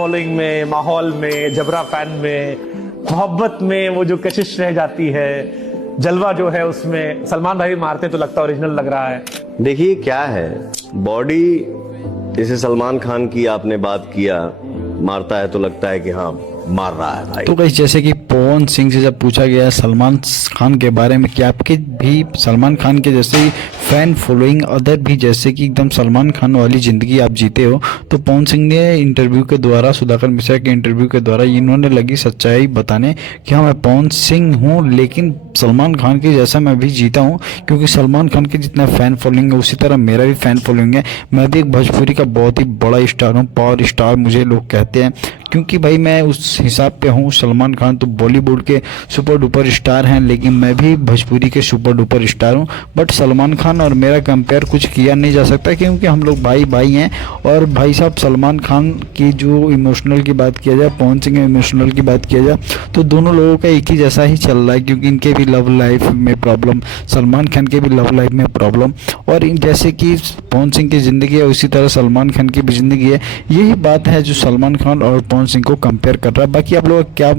Following में, माहौल में, जबरा फैन में, मोहब्बत में वो जो कशिश रह जाती है, जलवा जो है उसमें। सलमान भाई मारते तो लगता ओरिजिनल लग रहा है। देखिए क्या है, बॉडी जैसे सलमान खान की आपने बात किया, मारता है तो लगता है कि हाँ मार रहा है भाई। तो गाइस जैसे कि पवन सिंह से जब पूछा गया सलमान खान के बारे में कि आपके भी सलमान खान के जैसे ही फैन फॉलोइंग अदर भी जैसे कि एकदम सलमान खान वाली ज़िंदगी आप जीते हो, तो पवन सिंह ने इंटरव्यू के द्वारा, सुधाकर मिश्रा के इंटरव्यू के द्वारा इन्होंने लगी सच्चाई बताने कि हाँ मैं पवन सिंह हूँ लेकिन सलमान खान के जैसा मैं भी जीता हूँ, क्योंकि सलमान खान के जितना फ़ैन फॉलोइंग है उसी तरह मेरा भी फ़ैन फॉलोइंग है। मैं भी एक भोजपुरी का बहुत ही बड़ा स्टार हूँ, पावर स्टार मुझे लोग कहते हैं, क्योंकि भाई मैं उस हिसाब पे हूँ। सलमान खान तो बॉलीवुड के सुपर डुपर स्टार हैं, लेकिन मैं भी भोजपुरी के सुपर डुपर स्टार हूँ। बट सलमान खान और मेरा कंपेयर कुछ किया नहीं जा सकता, क्योंकि हम लोग भाई भाई हैं। और भाई साहब सलमान खान की जो इमोशनल की बात किया जाए, पवन सिंह इमोशनल की बात किया जाए, तो दोनों लोगों का एक ही जैसा ही चल रहा है, क्योंकि इनके भी लव लाइफ में प्रॉब्लम, सलमान खान के भी लव लाइफ में प्रॉब्लम, और इन जैसे कि पवन सिंह की ज़िंदगी है उसी तरह सलमान खान की भी ज़िंदगी है। यही बात है जो सलमान खान और पवन सिंह को कंपेयर कर रहा है। बाकी आप लोग क्या